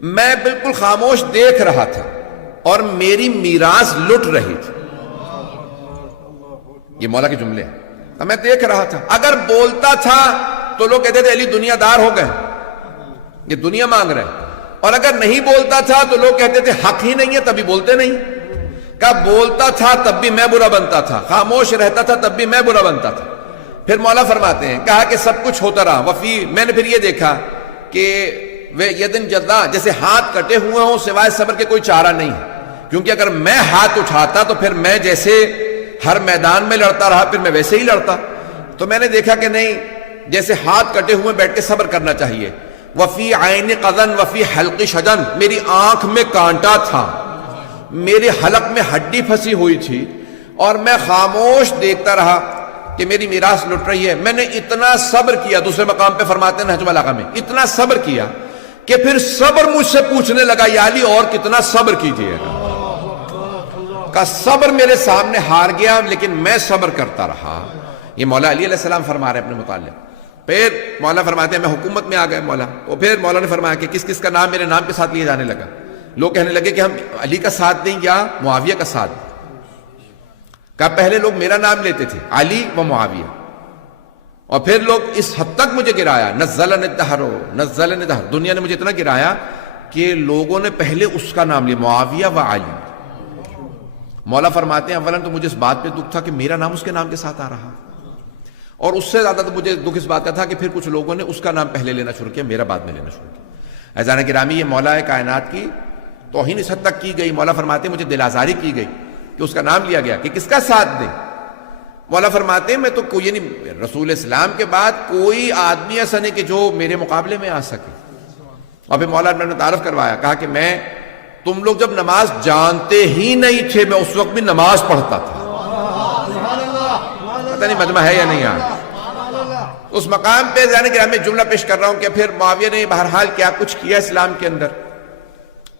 میں بالکل خاموش دیکھ رہا تھا اور میری میراث لٹ رہی تھی. یہ مولا کے جملے ہیں. میں دیکھ رہا تھا. اگر بولتا تھا تو لوگ کہتے تھے علی دنیا دار ہو گئے, یہ دنیا مانگ رہے ہیں. اور اگر نہیں بولتا تھا تو لوگ کہتے تھے حق ہی نہیں ہے, تبھی بولتے نہیں. کہا بولتا تھا تب بھی میں برا بنتا تھا, خاموش رہتا تھا تب بھی میں برا بنتا تھا. پھر مولا فرماتے ہیں, کہا کہ سب کچھ ہوتا رہا. وفی میں نے پھر یہ دیکھا کہ وہ یدن جدا, جیسے ہاتھ کٹے ہوئے ہوں, سوائے صبر کے کوئی چارہ نہیں ہے. کیونکہ اگر میں ہاتھ اٹھاتا تو پھر میں جیسے ہر میدان میں لڑتا رہا, پھر میں ویسے ہی لڑتا. تو میں نے دیکھا کہ نہیں, جیسے ہاتھ کٹے ہوئے بیٹھ کے صبر کرنا چاہیے. وفی عین قذن وفی حلق شجن, میری آنکھ میں کانٹا تھا, میرے حلق میں ہڈی پھنسی ہوئی تھی, اور میں خاموش دیکھتا رہا کہ میری میراث لٹ رہی ہے. میں نے اتنا صبر کیا, دوسرے مقام پہ فرماتے ہیں نہج البلاغہ میں, اتنا صبر کیا کہ پھر صبر مجھ سے پوچھنے لگا, یا علی اور کتنا صبر کیجئے گا. کا صبر میرے سامنے ہار گیا, لیکن میں صبر کرتا رہا. یہ مولا علی علیہ السلام فرما رہے ہیں اپنے متعلق. پھر مولا فرماتے ہیں میں حکومت میں آ گئے مولا. تو پھر مولا نے فرمایا کہ کس کس کا نام میرے نام کے ساتھ لیا جانے لگا. لوگ کہنے لگے کہ ہم علی کا ساتھ دیں یا معاویہ کا ساتھ دیں. کہا پہلے لوگ میرا نام لیتے تھے, علی و معاویہ, اور پھر لوگ اس حد تک مجھے گرایا, نزلن الدہر نزلن الدہر, دنیا نے مجھے اتنا گرایا کہ لوگوں نے پہلے اس کا نام لیا, معاویہ و علی. مولا فرماتے ہیں اولاً تو مجھے اس بات پہ دکھ تھا کہ میرا نام اس کے نام کے ساتھ آ رہا, اور اس سے زیادہ تو مجھے دکھ اس بات کا تھا کہ پھر کچھ لوگوں نے اس کا نام پہلے لینا شروع کیا, میرا بعد میں لینا شروع کیا. اذان گرامی, یہ مولا کائنات کی توہین اس حد تک کی گئی. مولا فرماتے ہیں مجھے دل آزاری کی گئی کہ اس کا نام لیا گیا کہ کس کا ساتھ دیں. مولا فرماتے ہیں میں تو کوئی نہیں, رسول اسلام کے بعد کوئی آدمی ایسا نہیں کہ جو میرے مقابلے میں آ سکے. اور پھر مولا نے تعارف کروایا, کہا کہ میں تم لوگ جب نماز جانتے ہی نہیں تھے, میں اس وقت بھی نماز پڑھتا تھا. پتہ نہیں مجمع ہے یا نہیں آج. اس مقام پہ جانے کے میں جملہ پیش کر رہا ہوں کہ پھر معاویہ نے بہرحال کیا کچھ کیا اسلام کے اندر.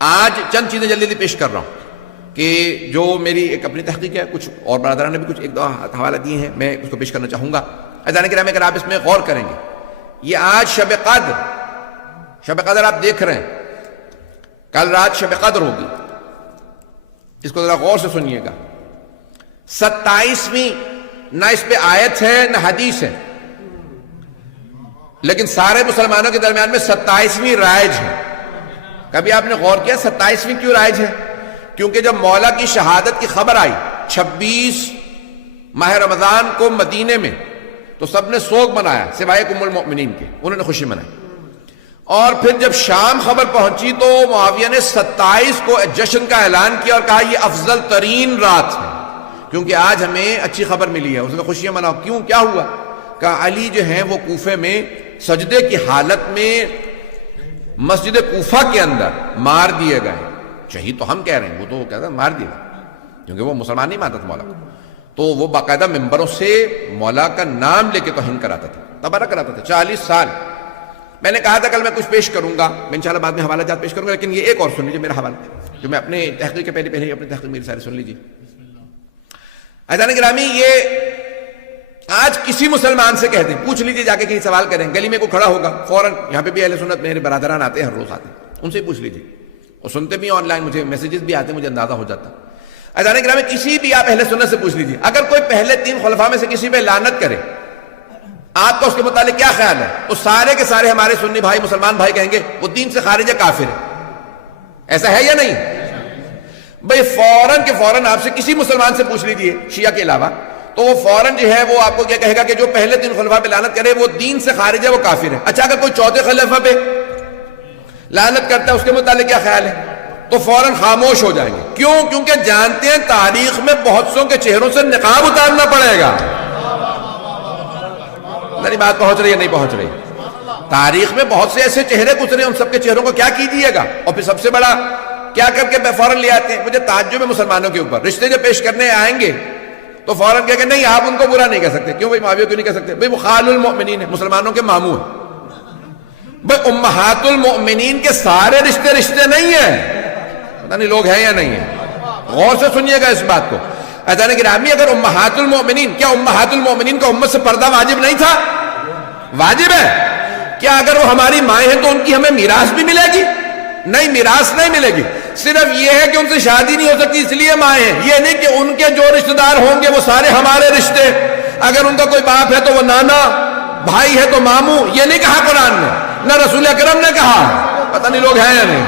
آج چند چیزیں جلدی پیش کر رہا ہوں کہ جو میری ایک اپنی تحقیق ہے, کچھ اور برادران نے بھی کچھ ایک دو حوالہ دیے ہیں, میں اس کو پیش کرنا چاہوں گا. جانے کے اگر آپ اس میں غور کریں گے, یہ آج شب قدر آپ دیکھ رہے ہیں, کل رات شب قدر ہوگی. اس کو ذرا غور سے سنیے گا. 27ویں نہ اس پہ آیت ہے نہ حدیث ہے, لیکن سارے مسلمانوں کے درمیان میں 27ویں رائج ہے. کبھی آپ نے غور کیا 27ویں کیوں رائج ہے؟ کیونکہ جب مولا کی شہادت کی خبر آئی 26 ماہ رمضان کو مدینے میں, تو سب نے سوگ منایا سوائے ام المؤمنین کے, انہوں نے خوشی منائی. اور پھر جب شام خبر پہنچی تو معاویہ نے 27 کو جشن کا اعلان کیا اور کہا یہ افضل ترین رات ہے, کیونکہ آج ہمیں اچھی خبر ملی ہے. اس نے خوشیاں مناؤ. کیوں, کیا ہوا؟ کہا علی جو ہیں وہ کوفے میں سجدے کی حالت میں مسجد کوفہ کے اندر مار دیے گئے. شہید تو ہم کہہ رہے ہیں, وہ تو کہتا ہے مار دیا, کیونکہ وہ مسلمان نہیں مانتا تھا مولا کو. تو وہ باقاعدہ ممبروں سے مولا کا نام لے کے توہین کراتا تھا, تبرہ کراتا تھا 40 سال. میں نے کہا تھا کل میں کچھ پیش کروں گا, میں انشاءاللہ بعد میں حوالہ جات پیش کروں گا, لیکن یہ ایک اور سن لیجیے میرا حوالہ جو میں اپنے تحقیق کے پہلے اپنے تحقیق میری سارے سن لیجیے. عزیزان گرامی, یہ آج کسی مسلمان سے کہہ دیں, پوچھ لیجیے جا کے کہیں سوال کریں, گلی میں کوئی کھڑا ہوگا فوراً, یہاں پہ بھی اہل سنت میرے برادران آتے ہیں, ہر روز آتے ہیں, ان سے پوچھ لیجیے, اور سنتے بھی آن لائن, مجھے میسیجز بھی آتے ہیں, مجھے اندازہ ہو جاتا. عزیزان گرامی, کسی بھی آپ اہل سنت سے پوچھ لیجیے, اگر کوئی پہلے 3 خلفاء میں سے کسی پہ لعنت کرے, آپ کا اس کے متعلق کیا خیال ہے؟ وہ سارے کے سارے ہمارے سنی بھائی مسلمان بھائی کہیں گے وہ دین سے خارج ہے, کافر ہے. ایسا ہے یا نہیں؟ بھئی فوراً کے فوراً آپ سے کسی مسلمان سے پوچھ لیجیے شیعہ کے علاوہ, تو وہ فوراً جو ہے وہ آپ کو کیا کہے گا کہ جو پہلے 3 خلفاء پہ لعنت کرے وہ دین سے خارج ہے, وہ کافر ہے. اچھا, اگر کوئی چوتھے خلیفہ پہ لعنت کرتا ہے اس کے متعلق کیا خیال ہے؟ تو فوراً خاموش ہو جائیں گے. کیوں؟ کیونکہ جانتے ہیں تاریخ میں بہت سوں کے چہروں سے نقاب اتارنا پڑے گا. نہیں بات پہنچ رہی ہے, نہیں پہنچ رہی. تاریخ میں بہت سے ایسے چہرے گزرے, ان سب کے چہروں کو کیا کیجیے گا؟ اور پھر سب سے بڑا کیا کر کے فوراً لے آتے ہیں. مجھے تعجب ہے مسلمانوں کے اوپر, رشتے جو پیش کرنے آئیں گے تو فوراً کہہ کہ نہیں آپ ان کو برا نہیں کہہ سکتے. کیوں بھائی, معاویہ کیوں نہیں کہہ سکتے؟ بھائی وہ خال المؤمنین ہے, مسلمانوں کے ماموں ہیں. بھائی امہات المؤمنین کے سارے رشتے نہیں ہیں. پتہ نہیں لوگ ہیں یا نہیں ہیں, غور سے سنیے گا اس بات کو. عزیزان گرامی, اگر امہات المؤمنین, کیا امہات المؤمنین کا امت سے پردہ واجب نہیں تھا؟ واجب ہے. کیا اگر وہ ہماری مائیں ہیں تو ان کی ہمیں میراث بھی ملے گی؟ نہیں میراث نہیں ملے گی. صرف یہ ہے کہ ان سے شادی نہیں ہو سکتی اس لیے مائیں ہیں. یہ نہیں کہ ان کے جو رشتہ دار ہوں گے وہ سارے ہمارے رشتے. اگر ان کا کوئی باپ ہے تو وہ نانا, بھائی ہے تو ماموں. یہ نہیں کہا قرآن نے, نہ رسول اکرم نے کہا. پتہ نہیں لوگ ہیں یا نہیں.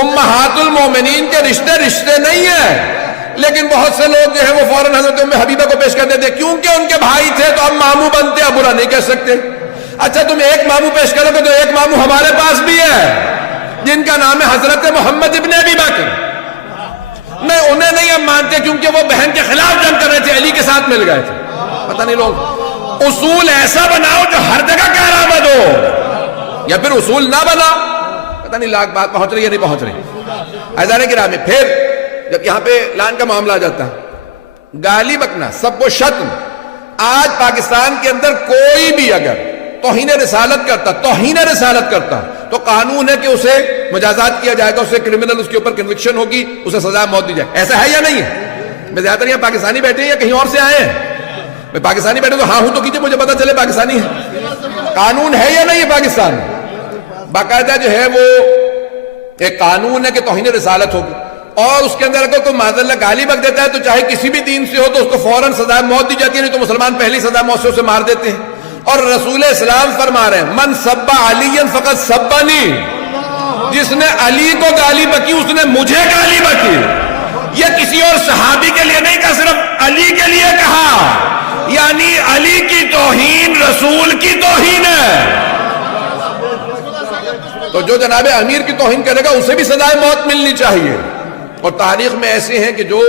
امہات المومنین کے رشتے رشتے نہیں ہیں, لیکن بہت سے لوگ جو ہیں وہ فوراً حضرت ام حبیبہ کو پیش کر دیتے کیونکہ ان کے بھائی تھے تو اب ماموں بنتے, اب برا نہیں کہہ سکتے. اچھا تم ایک ماموں پیش کرو گے تو ایک ماموں ہمارے پاس بھی ہے جن کا نام ہے حضرت محمد ابن ابی بکر. نہیں انہیں نہیں ہم مانتے کیونکہ وہ بہن کے خلاف جنگ کر رہے تھے, علی کے ساتھ مل گئے تھے. پتہ نہیں لوگ اصول ایسا بناؤ جو ہر جگہ کارآمد ہو, یا پھر اصول نہ بناؤ. پتہ نہیں لاکھ بات پہنچ رہی ہے نہیں پہنچ رہی. عزیزان کرام, پھر جب یہاں پہ لان کا معاملہ آ جاتا ہے, گالی بکنا, سب و شتم. آج پاکستان کے اندر کوئی بھی اگر توہین رسالت کرتا تو قانون ہے کہ اسے مجازات کیا جائے گا, اسے کرمنل, اس کے اوپر کنوکشن ہوگی, اسے سزا موت دی جائے. ایسا ہے یا نہیں ہے؟ میں زیادہ تر یہاں پاکستانی بیٹھے ہیں یا کہیں اور سے آئے ہیں؟ میں پاکستانی بیٹھے تو ہاں ہوں تو کیجئے, مجھے پتا چلے پاکستانی ہے. قانون ہے یا نہیں ہے پاکستان میں؟ باقاعدہ جو ہے وہ ایک قانون ہے کہ توہین رسالت ہوگی, اور اس کے اندر اگر کوئی معذاللہ گالی بک دیتا ہے تو چاہے کسی بھی دین سے ہو تو اس کو فوراً سزا موت دی جاتی ہے, نہیں تو مسلمان پہلی سزا موت سے اسے مار دیتے ہیں. اور رسول اسلام فرما رہے ہیں من سب علی فقط سبنی, جس نے علی کو گالی بکی اس نے مجھے گالی بکی. یہ کسی اور صحابی کے لیے نہیں کہا, صرف علی کے لیے کہا. یعنی علی کی توہین رسول کی توہین ہے. تو جو جناب امیر کی توہین کرے گا اسے بھی سزائے موت ملنی چاہیے. اور تاریخ میں ایسے ہیں کہ جو